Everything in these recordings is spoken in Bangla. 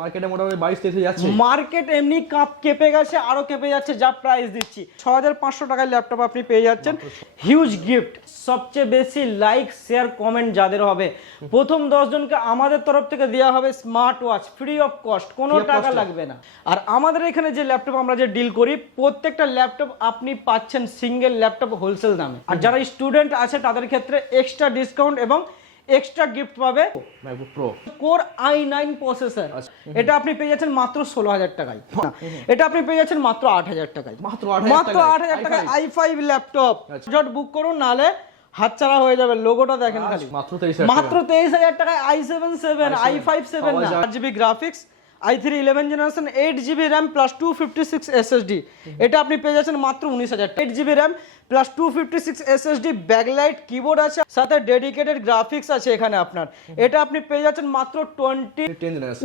মার্কেটে মোটামুটি বাইশ তেইশে যাচ্ছে। মার্কেট এমনি কাপ কেঁপে গেছে আরও কেঁপে যাচ্ছে যা প্রাইস দিচ্ছি। ছ হাজার পাঁচশো টাকার ল্যাপটপ আপনি পেয়ে যাচ্ছেন। হিউজ গিফট সবচেয়ে বেশি লাইক শেয়ার কমেন্ট যাদের হবে। প্রথম দশ জনকে আমাদের তরফ থেকে দেওয়া হবে smart watch free of cost কোনো টাকা লাগবে না। আর আমাদের এখানে যে ল্যাপটপ আমরা যে ডিল করি প্রত্যেকটা ল্যাপটপ আপনি পাচ্ছেন সিঙ্গেল ল্যাপটপ হোলসেল দামে। আর যারা স্টুডেন্ট আছে তাদের ক্ষেত্রে এক্সট্রা ডিসকাউন্ট এবং এক্সট্রা গিফট পাবে। MacBook pro core I nine processor আচ্ছা। এটা আপনি পেয়ে যাচ্ছেন মাত্র ষোলো হাজার টাকায়। এটা আপনি পেয়ে যাচ্ছেন মাত্র আট হাজার টাকায়। মাত্র মাত্র আট হাজার টাকায় আই ফাইভ ল্যাপটপ আচ্ছা। জট বুক করুন নাহলে হাতছাড়া হয়ে যাবে। লোগোটা দেখেন খালি। মাত্র তেইশ মাত্র তেইশ হাজার টাকায় I seven seven I five seven পাওয়া GB graphics I three eleven generation eight GB RAM plus two fifty six SSD এটা আপনি পেয়ে যাচ্ছেন মাত্র উনিশ হাজার। Eight GB RAM plus two fifty six SSD backlight keyboard আছে সাথে ডেডিকেটেড গ্রাফিক্স আছে এখানে আপনার। এটা আপনি পেয়ে যাচ্ছেন মাত্র টোয়েন্টি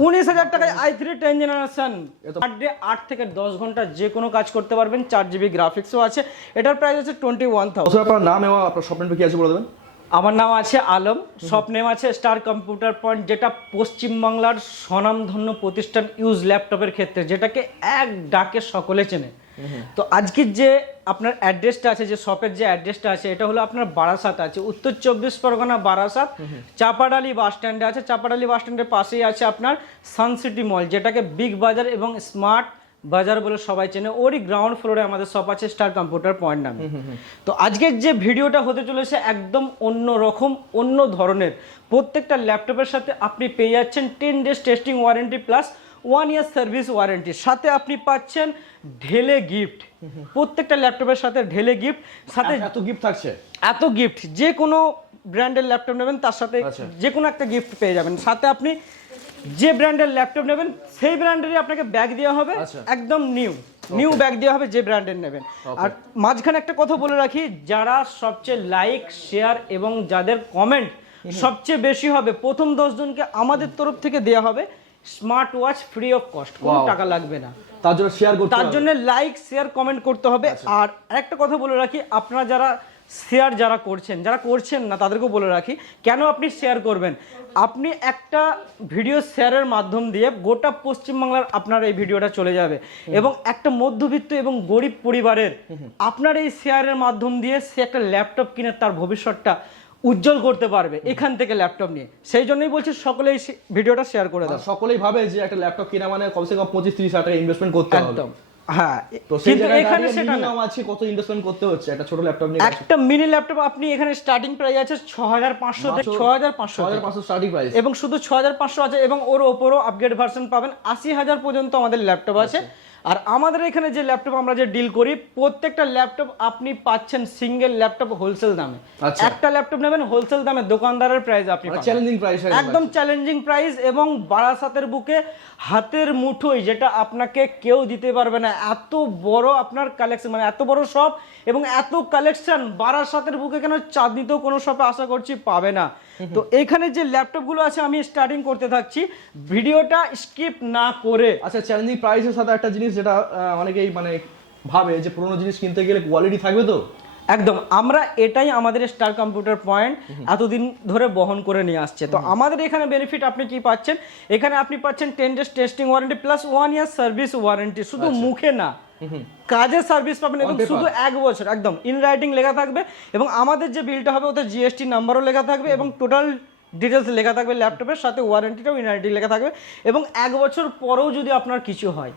উনিশ হাজার টাকায় I three ten generation per day আট থেকে দশ ঘণ্টা যে কোনো কাজ করতে পারবেন চার জিবি গ্রাফিক্সও আছে। এটার প্রাইস আছে টোয়েন্টি ওয়ান থাউজেন্ড আপনার নাম এবং আপনার শপ কি আছে বলে দেবেন? আমার নাম আছে আলম, সব নেম আছে স্টার কম্পিউটার পয়েন্ট যেটা পশ্চিমবাংলার স্বনামধন্য প্রতিষ্ঠান ইউজ ল্যাপটপের ক্ষেত্রে, যেটাকে এক ডাকে সকলে চেনে। তো আজকের যে আপনার অ্যাড্রেসটা আছে, যে শপের যে অ্যাড্রেসটা আছে, এটা হলো আপনার বারাসাত আছে। উত্তর চব্বিশ পরগনা, বারাসাত। চাপাডালি বাস স্ট্যান্ডে আছে। চাপাডালি বাস স্ট্যান্ডের পাশেই আছে আপনার সানসিটি মল যেটাকে বিগ বাজার এবং স্মার্ট বাজার বলে সবাই চেনে ওরই গ্রাউন্ড ফ্লোরে আমাদের শপ আছে স্টার কম্পিউটার পয়েন্ট নামে। তো আজকের যে ভিডিওটা হতে চলেছে একদম অন্য রকম অন্য ধরনের। প্রত্যেকটা ল্যাপটপের সাথে আপনি পেয়ে যাচ্ছেন ten days testing warranty plus one year service warranty সাথে আপনি পাচ্ছেন ঢেলে গিফট প্রত্যেকটা ল্যাপটপের সাথে ঢেলে গিফট সাথে এত গিফট থাকছে? এত গিফট যে কোনো ব্র্যান্ডের ল্যাপটপ নেবেন তার সাথে আচ্ছা। যে কোনো একটা গিফট পেয়ে যাবেন। সাথে আপনি যে ব্র্যান্ডের ল্যাপটপ নেবেন সেই ব্র্যান্ডেরই আপনাকে ব্যাগ দেওয়া হবে। আচ্ছা। একদম নিউ নিউ ব্যাগ দেওয়া হবে যে ব্র্যান্ডের নেবেন। আর মাঝখানে একটা কথা বলে রাখি যারা সবচেয়ে লাইক শেয়ার এবং যাদের কমেন্ট সবচেয়ে বেশি হবে প্রথম দশ জনকে আমাদের তরফ থেকে দেওয়া হবে smart watch free of cost কোনো টাকা লাগবে না। তার জন্য শেয়ার করতে তার। জন্য লাইক শেয়ার কমেন্ট করতে হবে। আর একটা কথা বলে রাখি আপনারা যারা শেয়ার যারা করছেন যারা করছেন না তাদেরকেও বলে রাখি কেন আপনি শেয়ার করবেন? আপনি একটা ভিডিও শেয়ারের মাধ্যম দিয়ে গোটা পশ্চিমবাংলার আপনার এই ভিডিওটা চলে যাবে। এবং একটা মধ্যবিত্ত এবং গরিব পরিবারের আপনার এই শেয়ারের মাধ্যম দিয়ে সে একটা ল্যাপটপ কিনে তার ভবিষ্যৎটা উজ্জ্বল করতে পারবে এখান থেকে ল্যাপটপ নিয়ে। সেই জন্যই বলছি সকলেই ভিডিওটা শেয়ার করে দাও। সকলেই ভাবে যে একটা ল্যাপটপ কিনা মানে কমসে কম পঁচিশ তিরিশ হাজার টাকা ইনভেস্টমেন্ট করতে হবে। একদম। হ্যাঁ তো কিন্তু এখানে সেটা না আছে কত ইনভেস্টমেন্ট করতে হচ্ছে? একটা ছোট ল্যাপটপ নিয়ে একটা মিনি ল্যাপটপ আপনি এখানে স্টার্টিং প্রাইস আছে স্টার্টিং প্রাইস এবং শুধু ছ হাজার পাঁচশো আছে এবং ওর ওপরও আপগ্রেড ভার্সন পাবেন। আশি হাজার পর্যন্ত আমাদের ল্যাপটপ আছে। আর আমাদের এখানে যে ল্যাপটপ আমরা যে ডিল করি প্রত্যেকটা ল্যাপটপ আপনি পাচ্ছেন সিঙ্গেল ল্যাপটপ হোলসেল দামে। আচ্ছা। একটা ল্যাপটপ নেবেন হোলসেল দামে দোকানদারের প্রাইস আপনি চ্যালেঞ্জিং প্রাইস একদম চ্যালেঞ্জিং প্রাইস এবং বারাসাতের বুকে হাতের মুঠোই যেটা আপনাকে কেউ দিতে পারবে না। এত বড় আপনার কালেকশন মানে এত বড় শপ এবং এত কালেকশন বারাসাতের বুকে কেন চাঁদনিতেও কোনো শপে আশা করছি পাবে না। তো এখানে যে ল্যাপটপগুলো আছে আমি স্টার্টিং করতে থাকছি। ভিডিওটা স্কিপ না করে। আচ্ছা চ্যালেঞ্জিং প্রাইসের সাথে একটা জিনিস যেটা অনেকেই মানে ভাবে যে পুরোনো জিনিস কিনতে গেলে কোয়ালিটি থাকবে তো? একদম। আমরা এটাই আমাদের স্টার কম্পিউটার পয়েন্ট এতদিন ধরে বহন করে নিয়ে আসছে। তো আমাদের এখানে বেনিফিট আপনি কি পাচ্ছেন? এখানে আপনি পাচ্ছেন ten days testing warranty plus one year service warranty শুধু মুখে না কাজে সার্ভিস পাবেন এবং শুধু এক বছর একদম। ইন রাইটিং লেখা থাকবে এবং আমাদের যে বিলটা হবে ওতে জিএসটি নাম্বারও লেখা থাকবে এবং টোটাল ডিটেলস লেখা থাকবে ল্যাপটপের সাথে ওয়ারেন্টিটাও ইন রাইটিং লেখা থাকবে এবং এক বছর পরেও যদি আপনার কিছু হয়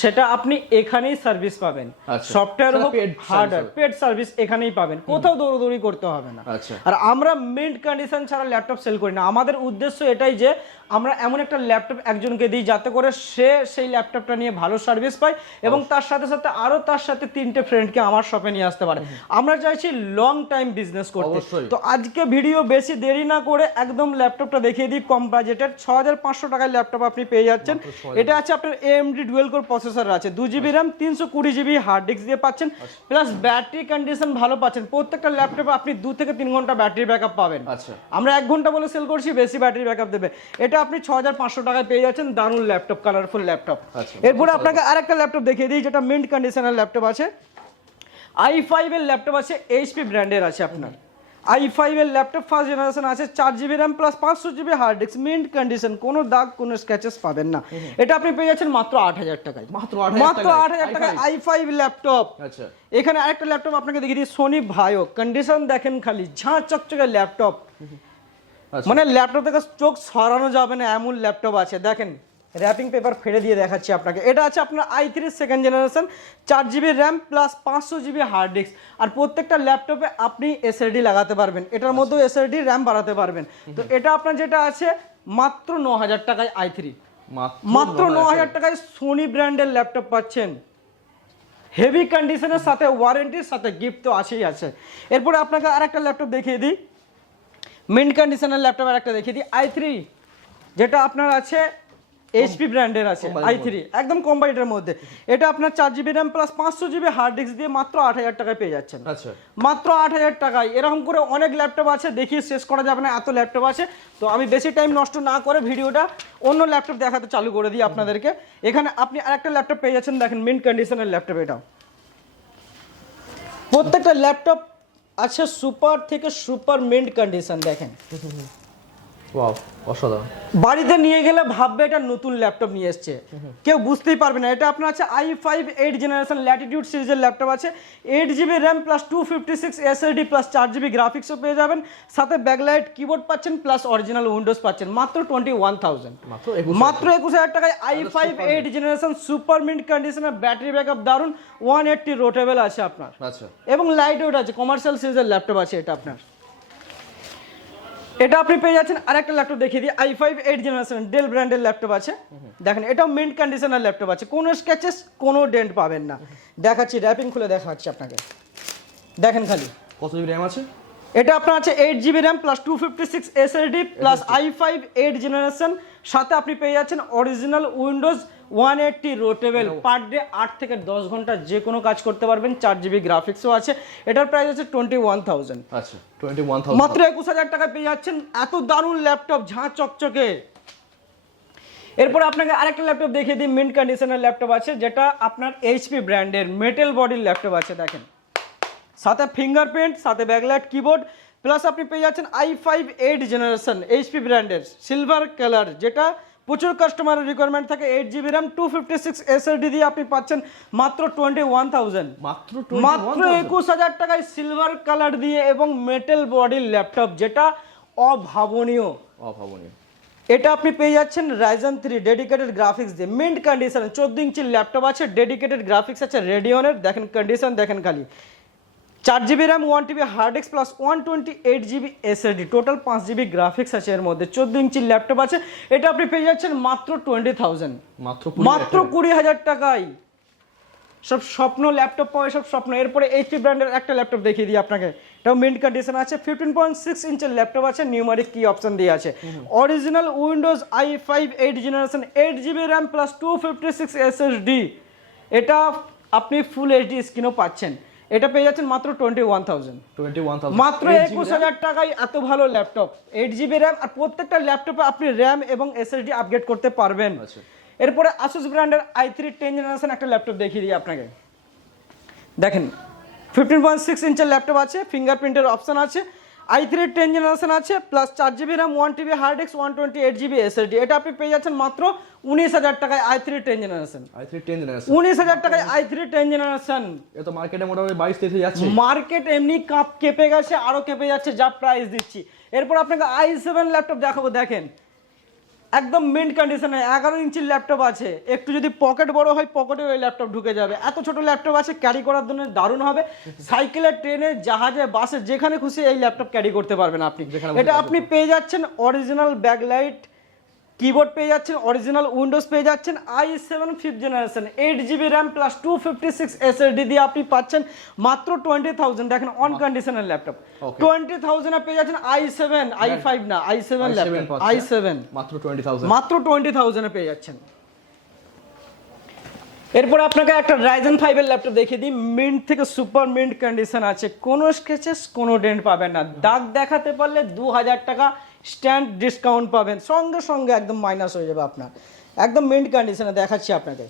সেটা আপনি এখানেই সার্ভিস পাবেন। আচ্ছা। সফটওয়্যার হোক হার্ডওয়্যার পেড সার্ভিস এখানেই পাবেন। কোথাও দৌড়দৌড়ি করতে হবে না। আচ্ছা। আর আমরা মিন্ট কন্ডিশন ছাড়া ল্যাপটপ সেল করি না। আমাদের উদ্দেশ্য এটাই যে আমরা এমন একটা ল্যাপটপ একজনকে দিই যাতে করে সে সেই ল্যাপটপটা নিয়ে ভালো সার্ভিস পায় এবং তার সাথে সাথে আরও তার সাথে তিনটে ফ্রেন্ডকে আমার শপে নিয়ে আসতে পারে। আমরা চাইছি লং টাইম বিজনেস করতে। তো আজকে ভিডিও বেশি দেরি না করে একদম ল্যাপটপটা দেখিয়ে দিই। কম বাজেটের ছ হাজার পাঁচশো টাকার ল্যাপটপ আপনি পেয়ে যাচ্ছেন। এটা আছে আপনার এএমডি ডুয়েল কোর প্রসেসর আছে। দু জিবি র্যাম তিনশো কুড়ি জিবি হার্ড ডিস্ক দিয়ে পাচ্ছেন প্লাস ব্যাটারি কন্ডিশন ভালো পাচ্ছেন। প্রত্যেকটা ল্যাপটপে আপনি দু থেকে তিন ঘণ্টা ব্যাটারি ব্যাকআপ পাবেন। আচ্ছা। আমরা এক ঘণ্টা বলে সেল করছি বেশি ব্যাটারি ব্যাকআপ দেবে। এটা আপনি ছ হাজার পাঁচশো টাকায় পেয়ে যাচ্ছেন দারুণ ল্যাপটপ কালারফুল ল্যাপটপ। এরপরে আপনাকে আরেকটা ল্যাপটপ দেখিয়ে দিই যেটা মিন্ট কন্ডিশনের ল্যাপটপ আছে। আই ফাইভ এর ল্যাপটপ আছে এইচপি ব্র্যান্ডের আছে আপনার। আই ফাইভের ল্যাপটপ ফার্স্ট জেনারেশন আছে চার জিবি র্যাম প্লাস পাঁচশো GB hard disk mint condition কোনো দাগ কোনো স্ক্র্যাচেস পাবেন না। এটা আপনি পেয়ে যাচ্ছেন মাত্র আট হাজার টাকায়। মাত্র মাত্র আট হাজার টাকায় আই ফাইভ ল্যাপটপ আচ্ছা। এখানে আরেকটা ল্যাপটপ আপনাকে দেখিয়ে দিই সোনি ভাইও কন্ডিশন দেখেন খালি ঝাঁ চকচকে ল্যাপটপ আচ্ছা। মানে ল্যাপটপ থেকে চোখ সরানো যাবে না এমন ল্যাপটপ আছে। দেখেন র্যাপিং পেপার ফেলে দিয়ে দেখাচ্ছি আপনাকে। এটা আছে আপনার আই থ্রি সেকেন্ড জেনারেশন চার জিবি র্যাম প্লাস পাঁচশো জিবি হার্ড ডিস্ক আর প্রত্যেকটা ল্যাপটপে আপনি এসএসডি লাগাতে পারবেন। এটার মধ্যেও এসএসডি র্যাম বাড়াতে পারবেন। তো এটা আপনার যেটা আছে মাত্র ন হাজার টাকায় আই থ্রি মাত্র ন হাজার টাকায়। সোনি ব্র্যান্ডের ল্যাপটপ পাচ্ছেন। হেভি কন্ডিশনের সাথে ওয়ারেন্টির সাথে গিফট তো আছেই আছে। এরপরে আপনাকে আরেকটা ল্যাপটপ দেখিয়ে দিই। মিন্ট কন্ডিশনের ল্যাপটপ আর একটা দেখিয়ে দিই। আই থ্রি যেটা আপনার আছে এইচপি ব্র্যান্ডের আছে আই থ্রি একদম কোম্পানিটার মধ্যে। এটা আপনার চার জিবি র্যাম প্লাস পাঁচশো জিবি হার্ড ডিস্ক দিয়ে মাত্র আট হাজার টাকায় পেয়ে যাচ্ছেন। আচ্ছা। মাত্র আট হাজার টাকায়। এরকম করে অনেক ল্যাপটপ আছে দেখিয়ে শেষ করা যাবে না এত ল্যাপটপ আছে। তো আমি বেশি টাইম নষ্ট না করে ভিডিওটা অন্য ল্যাপটপ দেখাতে চালু করে দিই আপনাদেরকে। এখানে আপনি আরেকটা ল্যাপটপ পেয়ে যাচ্ছেন দেখেন মিন্ট কন্ডিশনের ল্যাপটপ এটাও। প্রত্যেকটা ল্যাপটপ আছে সুপার থেকে সুপার মিন্ট কন্ডিশন দেখেন। ওয়াও অসাধারণ। বাড়িতে নিয়ে গেলে ভাববে এটা নতুন ল্যাপটপ নিয়ে এসছে। কেউ বুঝতেই পারবে না এটা আপনার আছে i five eight generation Latitude সিরিজের ল্যাপটপ আছে। Eight GB RAM plus two fifty six SSD plus চার জিবি গ্রাফিক্সও পেয়ে যাবেন। সাথে ব্যাকলাইট কিবোর্ড পাচ্ছেন প্লাস অরিজিনাল উইন্ডোজ পাচ্ছেন। মাত্র টোয়েন্টি ওয়ান থাউজেন্ড মাত্র একুশ মাত্র একুশ হাজার টাকায় i five eight generation super mint কন্ডিশনের ব্যাটারি ব্যাকআপ দারুণ ওয়ান এইটটি রোটেবল আছে আপনার। আচ্ছা। এবং লাইট ওয়েট আছে কমার্শিয়াল সিরিজের ল্যাপটপ আছে এটা আপনার। এটা আপনি পেয়ে যাচ্ছেন আরেকটা ল্যাপটপ দেখিয়ে দিই i five eight generation Dell ব্র্যান্ডের ল্যাপটপ আছে। দেখেন, এটাও মিন্ট কন্ডিশনের ল্যাপটপ আছে। কোনো স্ক্যাচেস কোনো ডেন্ট পাবেন না। দেখাচ্ছি র্যাপিং খুলে দেখাচ্ছি আপনাকে। দেখেন খালি। কত জিবি র্যাম আছে? এটা আপনার আছে eight GB RAM plus two fifty six SSD plus i five eight generation সাথে আপনি পেয়ে যাচ্ছেন original Windows one eighty rotatable per day আট থেকে দশ ঘণ্টা যে কোনো কাজ করতে পারবেন। চার জিবি গ্রাফিক্সও আছে। এটার প্রাইস আছে টোয়েন্টি ওয়ান থাউজেন্ড আচ্ছা টোয়েন্টি ওয়ান থাউজেন্ড মাত্র একুশ হাজার টাকায় পেয়ে যাচ্ছেন। এত দারুণ ল্যাপটপ ঝাঁ চকচকে। এরপর আপনাকে আরেকটা ল্যাপটপ দেখিয়ে দিই। মিন্ট কন্ডিশনের ল্যাপটপ আছে যেটা আপনার এইচপি ব্র্যান্ডের মেটেল বডির ল্যাপটপ আছে দেখেন। সাথে ফিঙ্গারপ্রিন্ট সাথে ব্যাকলাইট কিবোর্ড প্লাস আপনি পেয়ে যাচ্ছেন i five eight generation HP ব্র্যান্ডের সিলভার কালার যেটা প্রচুর কাস্টমারের রিকোয়ারমেন্ট থাকে eight GB RAM two fifty six দিয়ে আপনি পাচ্ছেন মাত্র টোয়েন্টি ওয়ান থাউজেন্ড মাত্র মাত্র একুশ হাজার টাকায় সিলভার কালার দিয়ে এবং মেটেল বডির ল্যাপটপ যেটা অভাবনীয়। অভাবনীয়। এটা আপনি পেয়ে যাচ্ছেন রাইজন থ্রি ডেডিকেটেড গ্রাফিক্স দিয়ে। মিন্ট কন্ডিশন চোদ্দ ইঞ্চির ল্যাপটপ আছে ডেডিকেটেড গ্রাফিক্স আছে রেডিওনের দেখেন কন্ডিশন দেখেন খালি। চার GB RAM one TB hard x plus one twenty eight GB SSD total পাঁচ জিবি গ্রাফিক্স আছে এর মধ্যে চোদ্দ ইঞ্চির ল্যাপটপ আছে। এটা আপনি পেয়ে যাচ্ছেন মাত্র টোয়েন্টি থাউজেন্ড মাত্র মাত্র কুড়ি হাজার টাকায়। সব স্বপ্ন ল্যাপটপ পাওয়া সব স্বপ্ন। এরপরে এইচপি ব্র্যান্ডের একটা ল্যাপটপ দেখিয়ে দিই আপনাকে। এটাও মিন্ট কন্ডিশন আছে ফিফটিন পয়েন্ট সিক্স ইঞ্চের ল্যাপটপ আছে নিউমারিক কি অপশন দিয়ে আছে। Original Windows i five eight generation eight GB RAM plus two fifty six SSD এটা আপনি ফুল এইচডি স্ক্রিনও পাচ্ছেন। এটা পেয়ে যাচ্ছেন মাত্র twenty one thousand twenty one thousand মাত্র একুশ হাজার টাকায় এত ভালো ল্যাপটপ এইট জিবি র্যাম আর প্রত্যেকটা ল্যাপটপে আপনি র্যাম এবং এসএসডি আপগ্রেড করতে পারবেন। আচ্ছা। এরপরে আসুস ব্র্যান্ডের আই থ্রি টেন জেনারেশন একটা ল্যাপটপ দেখিয়ে দিই আপনাকে। দেখেন ফিফটিন পয়েন্ট সিক্স ইঞ্চের ল্যাপটপ আছে ফিঙ্গারপ্রিন্টের অপশান আছে আই থ্রি টেন জেনারেশন আছে প্লাস চার GB RAM one TB hard x one twenty eight GB S SSD এটা আপনি পেয়ে যাচ্ছেন মাত্র উনিশ হাজার টাকায় i three ten generation i three ten generation উনিশ হাজার টাকায় আই থ্রি টেন জেনারেশন এ তো মার্কেটে মোটামুটি বাইশ তেইশে যাচ্ছে। মার্কেট এমনি কাপ কেঁপে গেছে আরও কেঁপে যাচ্ছে যা প্রাইস দিচ্ছি। এরপর আপনাকে আই সেভেন ল্যাপটপ দেখাবো দেখেন। একদম মিন্ট কন্ডিশনে এগারো ইঞ্চির ল্যাপটপ আছে। একটু যদি পকেট বড় হয় পকেটে ওই ল্যাপটপ ঢুকে যাবে। এত ছোট ল্যাপটপ আছে ক্যারি করার জন্য দারুণ হবে। সাইকেলে ট্রেনে জাহাজে বাসে যেখানে খুশি এই ল্যাপটপ ক্যারি করতে পারবেন আপনি। এটা আপনি পেয়ে যাচ্ছেন অরিজিনাল ব্যাকলাইট কিবোর্ড পেয়ে যাচ্ছেন অরিজিনাল উইন্ডোজ পেয়ে যাচ্ছেন i seven fifth generation eight GB RAM plus two fifty six SSD দিয়ে আপনি পাচ্ছেন মাত্র টোয়েন্টি থাউজেন্ড দেখেন অন কন্ডিশনের ল্যাপটপ টোয়েন্টি থাউজেন্ডে পেয়ে যাচ্ছেন আই সেভেন আই ফাইভ না i seven laptop i seven মাত্র টোয়েন্টি থাউজেন্ড মাত্র টোয়েন্টি থাউজেন্ডে পেয়ে যাচ্ছেন। এরপর আপনাকে একটা রাইজেন ফাইভের ল্যাপটপ দেখিয়ে দিই। মিন্ট থেকে সুপার মিন্ট কন্ডিশন আছে। কোনো স্কেচেস কোনো ডেন্ট পাবেন না। দাগ দেখাতে পারলে দু হাজার টাকা স্ট্যান্ড ডিসকাউন্ট পাবেন। সঙ্গে সঙ্গে একদম মাইনাস হয়ে যাবে আপনার। একদম মিন্ট কন্ডিশনে দেখাচ্ছি আপনাকে।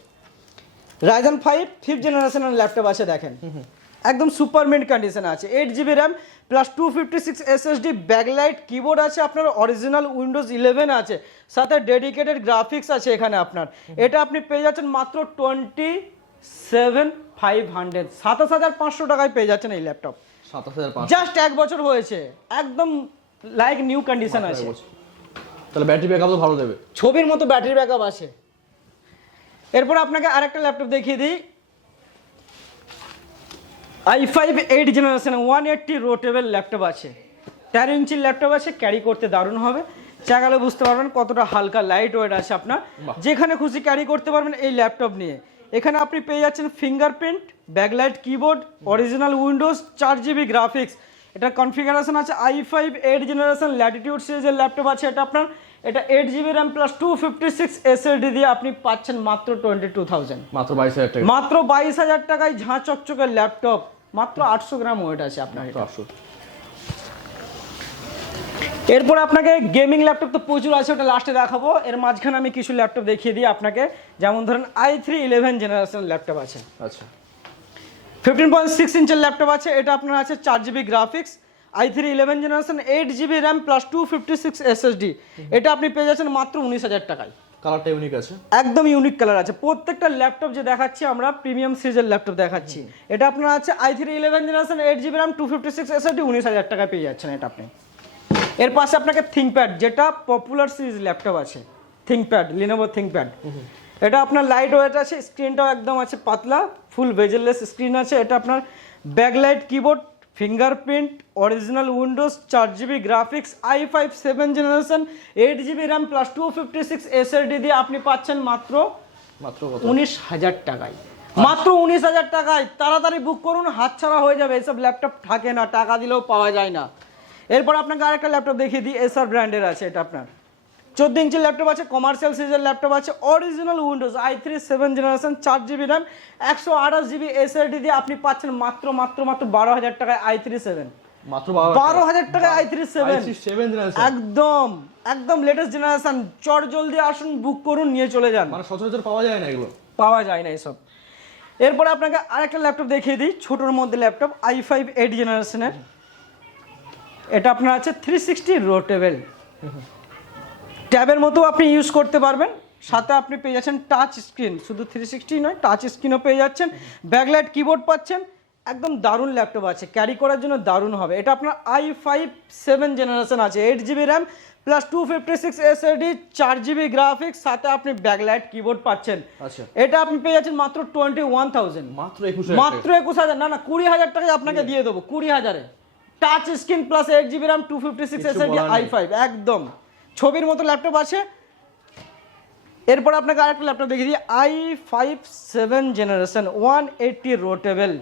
রাইজেন ফাইভ ফিফথ জেনারেশনের ল্যাপটপ আছে দেখেন। একদম সুপার মিন্ট কন্ডিশনে আছে। Eight GB RAM plus two fifty six SSD backlight keyboard আছে আপনার অরিজিনাল উইন্ডোজ ইলেভেন আছে। সাথে ডেডিকেটেড গ্রাফিক্স আছে এখানে আপনার। এটা আপনি পেয়ে যাচ্ছেন মাত্র টোয়েন্টি সেভেন ফাইভ হান্ড্রেড সাতাশ হাজার পাঁচশো টাকায় পেয়ে যাচ্ছেন এই ল্যাপটপ সাতাশ হাজার জাস্ট এক বছর হয়েছে। একদম লাইক নিউ কন্ডিশন আছে। তাহলে ব্যাটারি ব্যাকআপ তো ভালো দেবে। ছবির মতো ব্যাটারি ব্যাকআপ আছে। এরপর আপনাকে আরেকটা ল্যাপটপ দেখিয়ে দিই। I five eight generation one eighty rotatable laptop আছে। তেরো ইঞ্চির ল্যাপটপ আছে ক্যারি করতে দারুণ হবে। চাগালে বুঝতে পারবেন কতটা হালকা লাইট ওয়েট আছে আপনার। যেখানে খুশি ক্যারি করতে পারবেন এই ল্যাপটপ নিয়ে। এখানে আপনি পেয়ে যাচ্ছেন fingerprint backlight keyboard original Windows চার জিবি গ্রাফিক্স এটা কনফিগারেশন আছে i five eight generation Latitude সিরিজের ল্যাপটপ আছে এটা আপনার। এটা eight GB RAM plus two fifty six SSD দিয়ে আপনি পাচ্ছেন মাত্র টোয়েন্টি টু থাউজেন্ড মাত্র বাইশ হাজার টাকা। মাত্র বাইশ হাজার টাকায় ঝাঁ চকচকের ল্যাপটপ মাত্র আটশো গ্রাম ওয়েট আছে আপনার। আটশো। এরপর আপনাকে গেমিং ল্যাপটপ তো প্রচুর আছে ওটা লাস্টে দেখাবো। এর মাঝখানে আমি কিছু ল্যাপটপ দেখিয়ে দিই আপনাকে। যেমন ধরেন i three eleven generation laptop আছে। আচ্ছা। ফিফটিন পয়েন্ট সিক্স ইঞ্চের ল্যাপটপ আছে এটা আপনার আছে চার GB graphics i three eleven generation eight GB RAM plus two fifty six SSD এটা আপনি পেয়ে যাচ্ছেন মাত্র উনিশ হাজার টাকায়। কালারটা ইউনিক আছে। একদম ইউনিক কালার আছে। প্রত্যেকটা ল্যাপটপ যে দেখাচ্ছি আমরা প্রিমিয়াম সিরিজের ল্যাপটপ দেখাচ্ছি। এটা আপনার আছে i three eleven generation eight GB RAM two fifty six SSD উনিশ হাজার টাকায় পেয়ে যাচ্ছেন এটা আপনি। এর পাশে আপনাকে থিঙ্কপ্যাড যেটা পপুলার সিরিজ ল্যাপটপ আছে। থিঙ্কপ্যাড লিনোভো থিঙ্কপ্যাড এটা আপনার লাইট ওয়েট আছে স্ক্রিনটাও একদম আছে পাতলা ফুল বেজেললেস স্ক্রিন আছে। এটা আপনার backlight keyboard fingerprint original Windows চার GB graphics i five seven generation eight GB RAM plus two fifty six SSD দিয়ে আপনি পাচ্ছেন মাত্র মাত্র উনিশ হাজার টাকায়। মাত্র উনিশ হাজার টাকায়। তাড়াতাড়ি বুক করুন হাতছাড়া হয়ে যাবে এসব ল্যাপটপ থাকে না টাকা দিলেও পাওয়া যায় না। এরপর আপনাকে আরেকটা ল্যাপটপ দেখিয়ে দিই এসআর ব্র্যান্ডের আছে এটা আপনার। চোদ্দ ইঞ্চির ল্যাপটপ আছে কমার্শিয়াল সিরিজের ল্যাপটপ আছে original Windows i three seven generation চার জিবি র্যাম একশো আঠাশ জিবি এসএলডি দিয়ে আপনি পাচ্ছেন মাত্র মাত্র মাত্র বারো হাজার টাকায় আই থ্রি সেভেন বারো হাজার টাকায় আই থ্রি সেভেন একদম একদম লেটেস্ট জেনারেশন চট জলদি আসুন বুক করুন নিয়ে চলে যান। মানে সচরাচর পাওয়া যায় না এগুলো। পাওয়া যায় না এসব। এরপরে আপনাকে আরেকটা ল্যাপটপ দেখিয়ে দিই ছোটোর মধ্যে ল্যাপটপ আই ফাইভ এইট জেনারেশনের এটা আপনার আছে থ্রি সিক্সটি রোটেবল ট্যাবের মতো আপনি ইউজ করতে পারবেন। সাথে আপনি পেয়ে যাচ্ছেন টাচ স্ক্রিন শুধু থ্রি সিক্সটি নয় টাচ স্ক্রিনও পেয়ে যাচ্ছেন। ব্যাকলাইট কিবোর্ড পাচ্ছেন। একদম দারুণ ল্যাপটপ আছে। ক্যারি করার জন্য দারুণ হবে। এটা আপনার আই ফাইভ সেভেন জেনারেশন আছে। Eight GB RAM plus two fifty six S SSD চার জিবি গ্রাফিক্স সাথে আপনি ব্যাকলাইট কিবোর্ড পাচ্ছেন। আচ্ছা। এটা আপনি পেয়ে যাচ্ছেন মাত্র টোয়েন্টি ওয়ান থাউজেন্ড মাত্র একুশ মাত্র একুশ হাজার। না না কুড়ি হাজার টাকায় আপনাকে দিয়ে দেবো। কুড়ি হাজারে। Touch screen plus eight GB RAM two fifty six SSD i five একদম। ছবির মতো ল্যাপটপ আছে। এরপর আপনাকে আরেকটা ল্যাপটপ দেখিয়ে দিই i five seven generation one eighty rotatable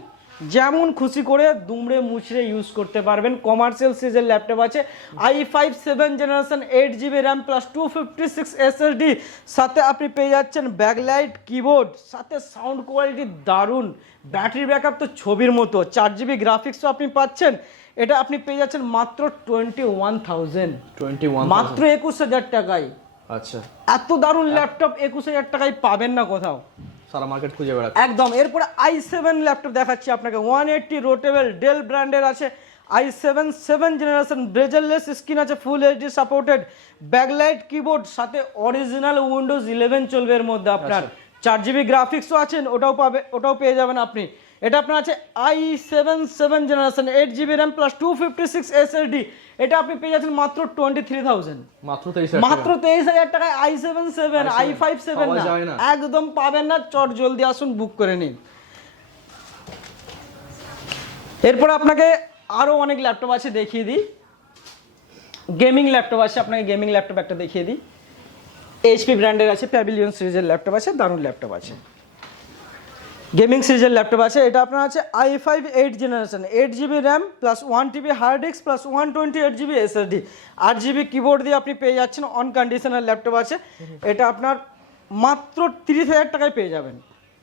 যেমন খুশি করে দুমড়ে মুচড়ে ইউজ করতে পারবেন। কমার্শিয়াল সিরিজের ল্যাপটপ আছে। I five seven generation eight GB RAM plus two fifty six SSD সাথে আপনি পেয়ে যাচ্ছেন ব্যাকলাইট কিবোর্ড সাথে সাউন্ড কোয়ালিটি দারুণ। ব্যাটারি ব্যাকআপ তো ছবির মতো। চার জিবি গ্রাফিক্সও আপনি পাচ্ছেন। এটা আপনি পেয়ে যাচ্ছেন মাত্র twenty one thousand twenty one মাত্র একুশ হাজার টাকায়। আচ্ছা। এত দারুণ ল্যাপটপ একুশ হাজার টাকায় পাবেন না কোথাও। সারা মার্কেট খুঁজে বেড়াচ্ছে। একদম। এরপরে আই সেভেন ল্যাপটপ দেখাচ্ছি আপনাকে। ওয়ান এইটটি রোটেবল ডেল ব্র্যান্ডের আছে। I seven seven generation bezelless screen আছে full HD supported backlight keyboard সাথে অরিজিনাল উইন্ডোজ ইলেভেন চলবে এর মধ্যে আপনার। চার জিবি গ্রাফিক্সও আছেন ওটাও পাবে ওটাও পেয়ে যাবেন আপনি। এটা আপনার আছে i seven seven generation eight GB RAM plus two fifty six SSD এটা আপনি পেয়ে যাচ্ছেন মাত্র টোয়েন্টি থ্রি থাউজেন্ড মাত্র তেইশ মাত্র তেইশ হাজার টাকায় i seven seven i five seven না। একদম পাবেন না চট জলদি আসুন বুক করে নিন। এরপর আপনাকে আরও অনেক ল্যাপটপ আছে দেখিয়ে দিই। গেমিং ল্যাপটপ আছে আপনাকে গেমিং ল্যাপটপ একটা দেখিয়ে দিই। এইচপি ব্র্যান্ডের আছে প্যাভিলিয়ন সিরিজের ল্যাপটপ আছে দারুণ ল্যাপটপ আছে। গেমিং সিরিজের ল্যাপটপ আছে এটা আপনার আছে i five eight generation eight GB RAM plus one TB hard disk plus one twenty eight GB SSD আট জিবি কিবোর্ড দিয়ে আপনি পেয়ে যাচ্ছেন অন কন্ডিশনার ল্যাপটপ আছে। এটা আপনার মাত্র তিরিশ হাজার টাকায় পেয়ে যাবেন।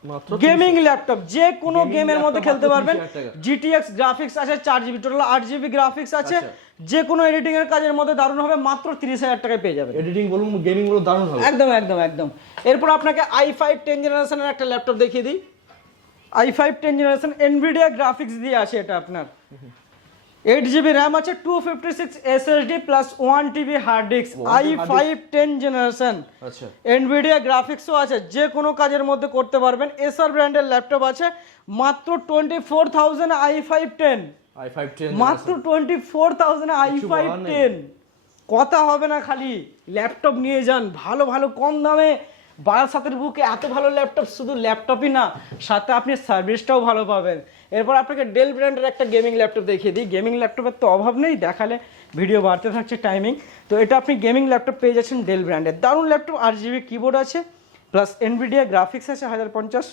মাত্র গেমিং ল্যাপটপ যে কোনো গেমের মধ্যে খেলতে পারবেন। 30,000 টাকা। জিটিএক্স গ্রাফিক্স আছে চার জিবি টোটাল আট জিবি গ্রাফিক্স আছে। আচ্ছা। যে কোনো এডিটিং এর কাজের মধ্যে দারুণ হবে মাত্র তিরিশ হাজার টাকায় পেয়ে যাবেন। এডিটিং বলুন গেমিং বলুন দারুণ হবে। একদম একদম একদম। এরপর আপনাকে আই ফাইভ টেন জেনারেশনের একটা ল্যাপটপ দেখিয়ে দিই। I five ten generation Nvidia graphics দিয়ে আছে এটা আপনার। এইট জিবি র্যাম আছে two fifty six SSD plus one TB hard disk i hard disk। Five ten generation Nvidia গ্রাফিক্সও আছে যে কোনো কাজের মধ্যে করতে পারবেন। এসআর ব্র্যান্ডের ল্যাপটপ আছে মাত্র twenty four thousand i five ten মাত্র twenty four thousand i five ten কথা হবে না খালি। ল্যাপটপ নিয়ে যান ভালো ভালো কম দামে বারাসাতের বুকে এত ভালো ল্যাপটপ শুধু ল্যাপটপই না সাথে আপনি সার্ভিসটাও ভালো পাবেন। এরপর আপনাকে ডেল ব্র্যান্ডের একটা গেমিং ল্যাপটপ দেখিয়ে দিই। গেমিং ল্যাপটপের তো অভাব নেই দেখালে ভিডিও বাড়তে থাকছে টাইমিং তো এটা আপনি গেমিং ল্যাপটপ পেয়ে যাচ্ছেন ডেল ব্র্যান্ডের দারুণ ল্যাপটপ আট জিবি কিবোর্ড আছে প্লাস এনভিডিয়া গ্রাফিক্স আছে হাজার পঞ্চাশ।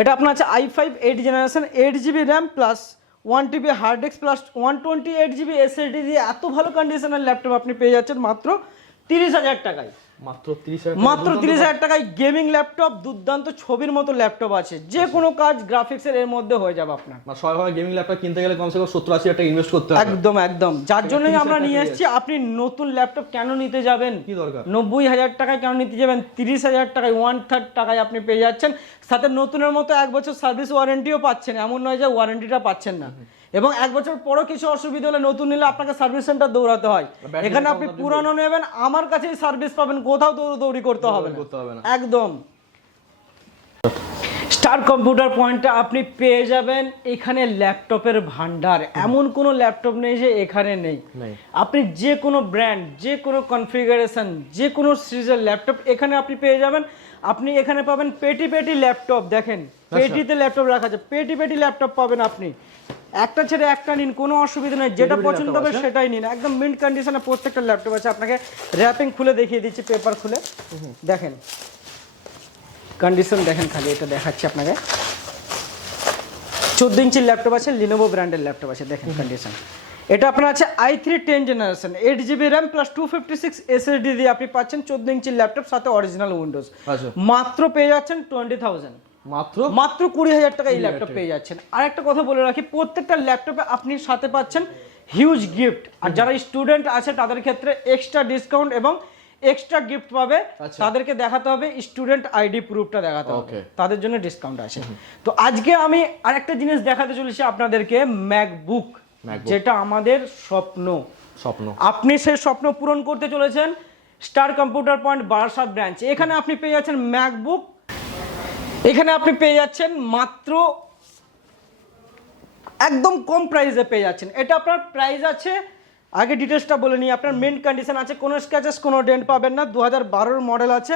এটা আপনার আছে i five eight generation eight GB RAM plus one TB hard disk plus one twenty eight GB SSD দিয়ে এত ভালো কন্ডিশনের ল্যাপটপ আপনি পেয়ে যাচ্ছেন মাত্র তিরিশ হাজার টাকায়। মাত্র তিরিশ হাজার টাকায় গেমিং ল্যাপটপ দুর্দান্ত ছবির মতো ল্যাপটপ আছে। যে কোনো কাজ গ্রাফিক্সের এর মধ্যে হয়ে যাবে আপনার। সবাই গেমিং ল্যাপটপ কিনতে গেলে কমসে কম সত্তর আশি হাজার টাকা ইনভেস্ট করতে হবে। একদম একদম। যার জন্যই আমরা নিয়ে এসেছি। আপনি নতুন ল্যাপটপ কেন নিতে যাবেন? কি দরকার? নব্বই হাজার টাকায় কেন নিতে যাবেন? তিরিশ হাজার টাকায় ওয়ান থার্ড টাকায় আপনি পেয়ে যাচ্ছেন। সাথে নতুনের মতো এক বছর সার্ভিস ওয়ারেন্টিও পাচ্ছেন। এমন নয় যে ওয়ারেন্টিটা পাচ্ছেন না। এবং এক বছর পরও কিছু অসুবিধা হলে নতুন নিলে আপনাকে সার্ভিস সেন্টার দৌড়াতে হয়। এখানে আপনি পুরানো নেবেন আমার কাছেই সার্ভিস পাবেন কোথাও দৌড়দৌড়ি করতে হবে না। করতে হবে একদম। স্টার কম্পিউটার পয়েন্টটা আপনি পেয়ে যাবেন এখানে ল্যাপটপের ভান্ডার এমন কোনো ল্যাপটপ নেই যে এখানে নেই। নেই। আপনি যে কোনো ব্র্যান্ড যে কোনো কনফিগারেশন যে কোনো সিরিজের ল্যাপটপ এখানে আপনি পেয়ে যাবেন। আপনি এখানে পাবেন পেটি পেটি ল্যাপটপ দেখেন। পেটিতে ল্যাপটপ রাখা আছে। পেটি পেটি ল্যাপটপ পাবেন আপনি। একটা ছেড়ে একটা নিন কোনো অসুবিধা নেই যেটা পছন্দ হবে সেটাই নিন। একদম মিন্ট কন্ডিশনে প্রত্যেকটা ল্যাপটপ আছে। আপনাকে র্যাপিং খুলে দেখিয়ে দিচ্ছি পেপার খুলে। দেখেন। কন্ডিশন দেখেন খালি এটা দেখাচ্ছি আপনাকে। চোদ্দ ইঞ্চির ল্যাপটপ আছে লিনোভো ব্র্যান্ডের ল্যাপটপ আছে দেখেন কন্ডিশন এটা আপনার আছে i three ten generation eight GB RAM plus two fifty six SSD দিয়ে আপনি পাচ্ছেন চোদ্দ ইঞ্চির ল্যাপটপ সাথে অরিজিনাল উইন্ডোজ আচ্ছা। মাত্র পেয়ে যাচ্ছেন টোয়েন্টি থাউজেন্ড মাত্র মাত্র কুড়ি হাজার টাকা এই ল্যাপটপ পেয়ে যাচ্ছেন। আর একটা কথা বলে রাখি প্রত্যেকটা ল্যাপটপে আপনি সাথে পাচ্ছেন হিউজ গিফট আর যারা স্টুডেন্ট আছে তাদের ক্ষেত্রে এক্সট্রা ডিসকাউন্ট এবং এক্সট্রা গিফট পাবে। আচ্ছা। তাদেরকে দেখাতে হবে স্টুডেন্ট আইডি প্রুফটা দেখাতে হবে। তাদের জন্য ডিসকাউন্ট আছে। তো আজকে আমি আরেকটা জিনিস দেখাতে চলেছি আপনাদেরকে ম্যাকবুক যেটা আমাদের স্বপ্ন। স্বপ্ন। আপনি সেই স্বপ্ন পূরণ করতে চলেছেন Star Computer Point Barasat branch এখানে আপনি পেয়ে যাচ্ছেন ম্যাকবুক এখানে আপনি পেয়ে যাচ্ছেন মাত্র একদম কম প্রাইসে পেয়ে যাচ্ছেন। এটা আপনার প্রাইস আছে আগে ডিটেলসটা বলে নিই আপনার মেন কন্ডিশন আছে কোনো স্ক্র্যাচেস কোনো ডেন্ট পাবেন না দু হাজার মডেল আছে।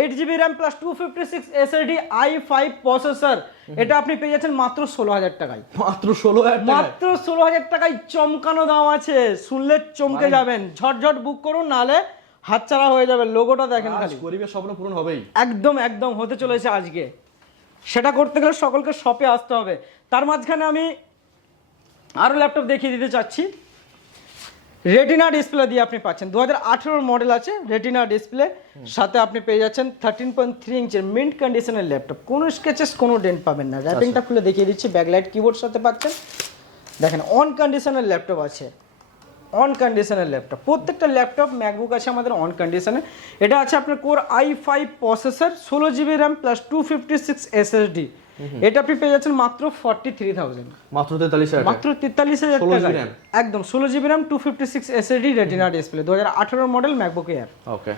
Eight GB RAM plus two fifty six SSD i five processor এটা আপনি পেয়ে যাচ্ছেন মাত্র ষোলো হাজার টাকায়। মাত্র ষোলো মাত্র ষোলো হাজার টাকায় চমকানো দাম আছে শুনলে চমকে যাবেন। ঝটঝট বুক করুন নালে হাতছাড়া হয়ে যাবে লোগোটা দেখেন খালি। গরিবের স্বপ্ন পূরণ হবেই। একদম একদম হতে চলেছে আজকে। সেটা করতে গেলে সকলকে শপে আসতে হবে। তার মাঝখানে আমি আরও ল্যাপটপ দেখিয়ে দিতে চাচ্ছি। রেটিনা ডিসপ্লে দিয়ে আপনি পাচ্ছেন। দু হাজার মডেল আছে রেটিনা ডিসপ্লে সাথে আপনি পেয়ে যাচ্ছেন থার্টিন পয়েন্ট থ্রি ইঞ্চের মিন্ট কন্ডিশনের ল্যাপটপ কোনো স্কেচেস কোনো ডেন্ট পাবেন না। র্যাপিংটা খুলে দেখিয়ে দিচ্ছি। ব্যাকলাইট কিবোর্ড সাথে পাচ্ছেন। দেখেন অন কন্ডিশনের ল্যাপটপ আছে। অন কন্ডিশনের ল্যাপটপ প্রত্যেকটা ল্যাপটপ ম্যাকবুক আছে আমাদের অন কন্ডিশনে এটা আছে আপনার কোর আই ফাইভ প্রসেসর ষোলো GB RAM plus two fifty six SSD এটা আপনি পেয়ে যাচ্ছেন মাত্র ফর্টি থ্রি থাউজেন্ড মাত্র তেতাল্লিশ মাত্র তেতাল্লিশ হাজার টাকা একদম ষোলো GB RAM two fifty six SSD retina display দু হাজার আঠেরোর মডেল ম্যাকবুক এয়ার ওকে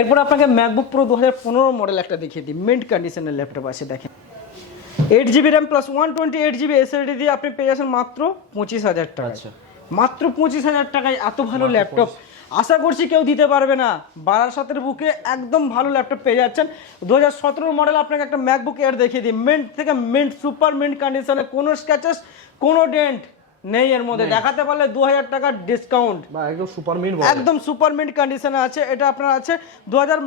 এরপর আপনাকে ম্যাকবুক প্রো দু হাজার পনেরো মডেল একটা দেখিয়ে দিই। মিন্ট কন্ডিশনের ল্যাপটপ আছে দেখেন। Eight GB RAM plus one twenty eight GB SSD দিয়ে আপনি পেয়ে যাচ্ছেন মাত্র পঁচিশ হাজার টাকা আচ্ছা। মাত্র পঁচিশ হাজার টাকায় এত ভালো ল্যাপটপ। আশা করছি কেউ দিতে পারবে না। বারাসাতের বুকে একদম ভালো ল্যাপটপ পেয়ে যাচ্ছেন। দু হাজার সতেরো মডেল আপনাকে একটা ম্যাকবুক এয়ার দেখিয়ে দিই। মেন্ট থেকে মেন্ট সুপার মেন্ট কন্ডিশনে কোনো স্ক্যাচেস কোনো ডেন্ট নেই এর মধ্যে। দেখাতে পারলে দু হাজার টাকার ডিসকাউন্ট একদম সুপার মিন একদম সুপার মিন্ট কন্ডিশনে আছে। এটা আপনার আছে দু হাজার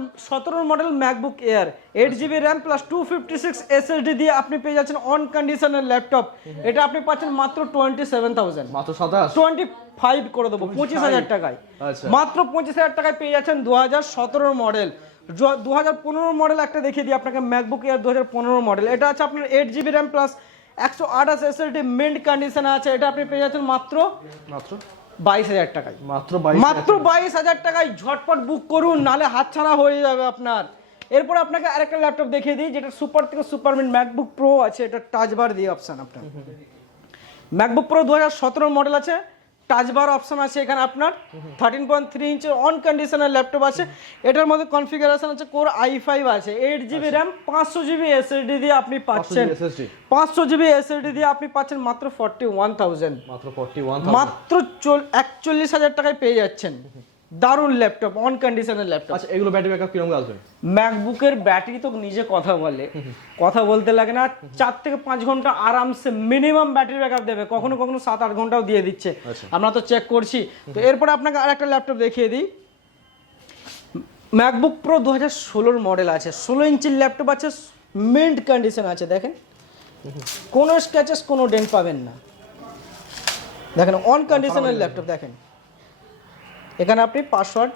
model MacBook Air eight GB RAM plus two fifty six SSD দিয়ে আপনি পেয়ে যাচ্ছেন অন কন্ডিশনের ল্যাপটপ এটা আপনি পাচ্ছেন মাত্র টোয়েন্টি সেভেন থাউজেন্ড মাত্র সাতাশ? টোয়েন্টি ফাইভ করে দেবো পঁচিশ হাজার টাকায়। আচ্ছা। মাত্র পঁচিশ হাজার টাকায় পেয়ে যাচ্ছেন দু হাজার সতেরো মডেল দু হাজার পনেরো মডেল একটা দেখিয়ে দিই আপনাকে ম্যাকবুক এয়ার দু হাজার পনেরো মডেল এটা আছে আপনার এইট জিবি র্যাম প্লাস একশো আঠাশ এসএসডি মিন্ট কন্ডিশন আছে এটা আপনি পেয়ে যাচ্ছেন মাত্র মাত্র? বাইশ হাজার টাকায়। মাত্র মাত্র বাইশ হাজার টাকায় ঝটপট বুক করুন নালে হাতছাড়া হয়ে যাবে আপনার। এরপর আপনাকে আরেকটা ল্যাপটপ দেখিয়ে দিই যেটা সুপার থেকে সুপারমিন ম্যাকবুক প্রো আছে এটা টাচ বার দিয়ে অপশান আপনার। ম্যাকবুক প্রো দু হাজার সতেরো মডেল আছে টাচ বার অপশন আছে এখানে আপনার। থার্টিন পয়েন্ট থ্রি ইঞ্চের অন কন্ডিশনের ল্যাপটপ আছে। এটার মধ্যে কনফিগারেশন আছে কোর আই ফাইভ আছে। এইট জিবি র্যাম পাঁচশো জিবি এসএসডি দিয়ে আপনি পাচ্ছেন। পাঁচশো জিবি এসএসডি দিয়ে আপনি পাচ্ছেন মাত্র ফর্টি ওয়ান থাউজেন্ড মাত্র ফর্টি ওয়ান মাত্র একচল্লিশ হাজার টাকায় পেয়ে যাচ্ছেন। দারুণ ল্যাপটপ অন কন্ডিশনের ল্যাপটপ আচ্ছা এগুলো ব্যাটারি ব্যাকআপ কীরকম আসবে ম্যাকবুকের ব্যাটারি তো নিজে কথা বলে। কথা বলতে লাগে না চার থেকে পাঁচ ঘণ্টা আরামসে মিনিমাম ব্যাটারি ব্যাকআপ দেবে। কখনো কখনো সাত আট ঘন্টাও দিয়ে দিচ্ছে। আচ্ছা। আমরা তো চেক করছি। তো এরপরে আপনাকে আরেকটা ল্যাপটপ দেখিয়ে দিই। ম্যাকবুক প্রো দু হাজার ষোলোর মডেল আছে। ষোলো ইঞ্চির ল্যাপটপ আছে মিন্ট কন্ডিশন আছে দেখেন। কোনো স্ক্র্যাচেস কোনো ডেন্ট পাবেন না। দেখেন অন কন্ডিশনের ল্যাপটপ দেখেন। এখানে আপনি পাসওয়ার্ড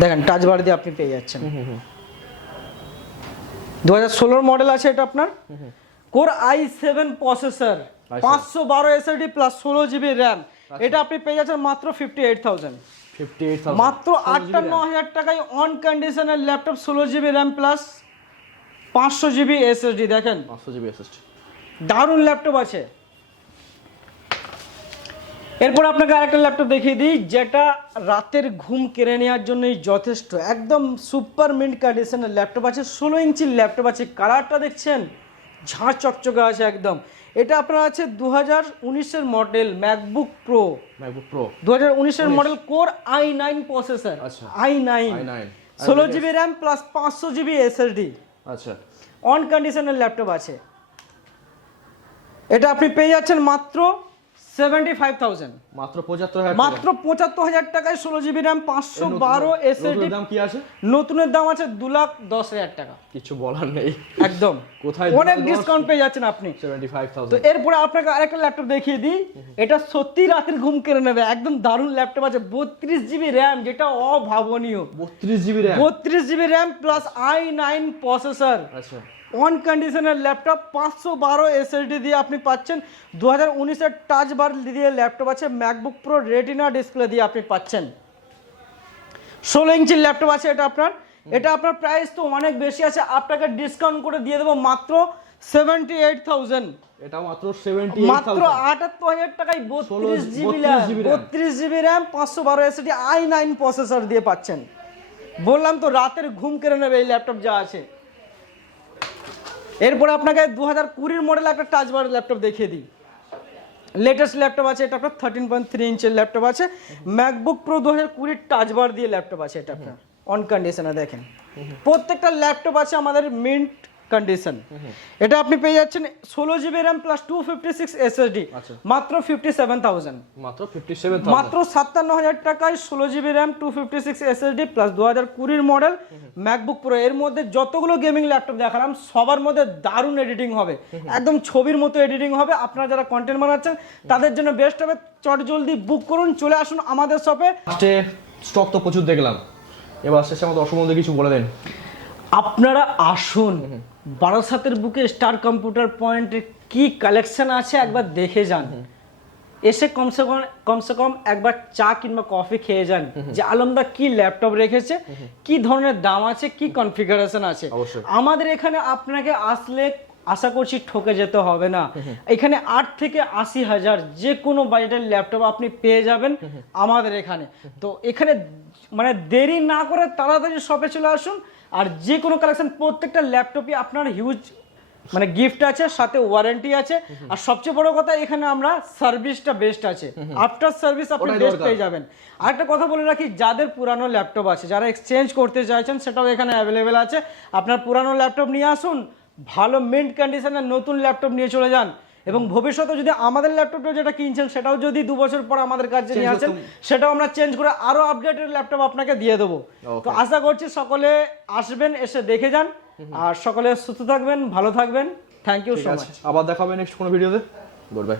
দেখেন টাচ বার দিয়ে আপনি পেয়ে যাচ্ছেন। দু হাজার ষোলোর মডেল আছে এটা আপনার? কোর আই সেভেন প্রসেসর পাঁচশো বারো এসএসডি প্লাস ষোলো জিবি র্যাম এটা আপনি পেয়ে যাচ্ছেন মাত্র ফিফটি এইট থাউজেন্ড মাত্র আটান্ন হাজার টাকায় অন কন্ডিশনের ল্যাপটপ ষোলো জিবি র্যাম প্লাস পাঁচশো জিবি এসএসডি দেখেন। পাঁচশো জিবি এসএসডি দারুণ ল্যাপটপ আছে। এরপর আপনাকে আরেকটা ল্যাপটপ দেখিয়ে দিই যেটা রাতের ঘুম কেড়ে নেওয়ার জন্যই যথেষ্ট। একদম সুপার মিন্ট কন্ডিশনের ল্যাপটপ আছে ষোলো ইঞ্চির ল্যাপটপ আছে। কালারটা দেখছেন? ঝাঁ চকচকে আছে একদম। এটা আপনার আছে দু হাজার উনিশের model MacBook Pro MacBook Pro দু হাজার উনিশের model core i nine processor আচ্ছা। আই নাইন i9 ষোলো জিবি র্যাম প্লাস পাঁচশো জিবি এসএসডি আচ্ছা। অন কন্ডিশনের ল্যাপটপ আছে। এটা আপনি পেয়ে যাচ্ছেন মাত্র মাত্র পঁচাত্তর হাজার মাত্র পঁচাত্তর টাকায় ষোলো জিবি র্যাম পাঁচশো বারো দাম কি আছে? নতুনের দাম আছে দু লাখ দশ হাজার টাকা। কিছু বলার নেই। একদম। কোথায় অনেক দু লাখ দশ? ডিসকাউন্ট পেয়ে যাচ্ছেন আপনি। তো এরপরে আপনাকে আরেকটা ল্যাপটপ দেখিয়ে দিই। এটা সত্যি রাতের ঘুম কেড়ে নেবে। একদম দারুণ ল্যাপটপ আছে। বত্রিশ জিবি র্যাম যেটা অভাবনীয়। বত্রিশ জিবি র্যাম? বত্রিশ GB RAM plus i nine processor আচ্ছা। অন কন্ডিশনের ল্যাপটপ পাঁচশো বারো এসএসডি দিয়ে আপনি পাচ্ছেন। দু হাজার উনিশের টাচ বার দিয়ে ল্যাপটপ আছে ম্যাকবুক প্রো রেটিনা ডিসপ্লে দিয়ে আপনি পাচ্ছেন। ষোলো ইঞ্চির ল্যাপটপ আছে এটা আপনার। এটা আপনার প্রাইস তো অনেক বেশি আছে আপনাকে ডিসকাউন্ট করে দিয়ে দেবো মাত্র সেভেন্টি এইট থাউজেন্ড এটা মাত্র সেভেন্টি মাত্র আটাত্তর হাজার টাকায় বত্রিশ জিবি 32 GB RAM বত্রিশ জিবি র্যাম পাঁচশো বারো আই নাইন প্রসেসর দিয়ে পাচ্ছেন। বললাম তো রাতের ঘুম কেড়ে নেবে এই ল্যাপটপ যা আছে। এরপরে আপনাকে দু হাজার কুড়ির মডেল একটা টাচ বার ল্যাপটপ দেখিয়ে দিই। লেটেস্ট ল্যাপটপ আছে, এটা আপনার থার্টিন পয়েন্ট থ্রি ইঞ্চের ল্যাপটপ আছে। ম্যাকবুক প্রো দু হাজার কুড়ির টাচ বার দিয়ে ল্যাপটপ আছে এটা আপনার। অন কন্ডিশনে দেখেন। প্রত্যেকটা ল্যাপটপ আছে আমাদের মিন্ট কন্ডিশন এটা আপনি পেয়ে যাচ্ছেন ষোলো GB RAM plus two fifty six SSD. মাত্র ফিফটি সেভেন থাউজেন্ড মাত্র ফিফটি সেভেন মাত্র সাতান্ন হাজার টাকায় ষোলো GB RAM two fifty six SSD plus দু হাজার কুড়ির মডেল ম্যাকবুক প্রো এর মধ্যে যতগুলো গেমিং ল্যাপটপ দেখালাম সবার মধ্যে দারুণ এডিটিং হবে। একদম ছবির মতো এডিটিং হবে। আপনারা যারা কন্টেন্ট বানাচ্ছেন তাদের জন্য বেস্ট হবে। চট জলদি বুক করুন চলে আসুন আমাদের শপে স্টক তো প্রচুর দেখলাম। এবার শেষে আমাদের দর্শক বন্ধু কিছু বলে দেন। আপনারা আসুন। বারাসাতের বুকে স্টার কম্পিউটার পয়েন্টের কি কালেকশন আছে একবার দেখে যান। এসে কমসে কম কমসে কম একবার চা কিংবা কফি খেয়ে যান। যে আলমদা কি ল্যাপটপ রেখেছে কি ধরনের দাম আছে কি কনফিগারেশন আছে। আমাদের এখানে আপনাকে আসলে আশা করছি ঠকে যেতে হবে না। এখানে আট থেকে আশি হাজার যে কোনো বাজেটের ল্যাপটপ আপনি পেয়ে যাবেন আমাদের এখানে। তো এখানে মানে দেরি না করে তাড়াতাড়ি শপে চলে আসুন। আর যে কোনো কালেকশন প্রত্যেকটা ল্যাপটপই আপনার হিউজ মানে গিফট আছে সাথে ওয়ারেন্টি আছে। আর সবচেয়ে বড় কথা এখানে আমরা সার্ভিসটা বেস্ট আছে। আফটার সার্ভিস আপনি বেস্ট। পেয়ে যাবেন। আরেকটা কথা বলে রাখি যাদের পুরানো ল্যাপটপ আছে যারা এক্সচেঞ্জ করতে চাইছেন সেটাও এখানে অ্যাভেলেবেল আছে। আপনার পুরানো ল্যাপটপ নিয়ে আসুন ভালো মেন্ট কন্ডিশনের নতুন ল্যাপটপ নিয়ে চলে যান। এবং ভবিষ্যতে যদি আমাদের ল্যাপটপটা যেটা কিনছেন সেটাও যদি দু বছর পর আমাদের কাছে নিয়ে আসেন সেটাও আমরা চেঞ্জ করে আরও আপডেটেড ল্যাপটপ আপনাকে দিয়ে দেবো। তো আশা করছি সকলে আসবেন এসে দেখে যান। আর সকলে সুস্থ থাকবেন ভালো থাকবেন। থ্যাংক ইউ সো মাচ আবার দেখাবে নেক্সট কোনো ভিডিওতে গুড বাই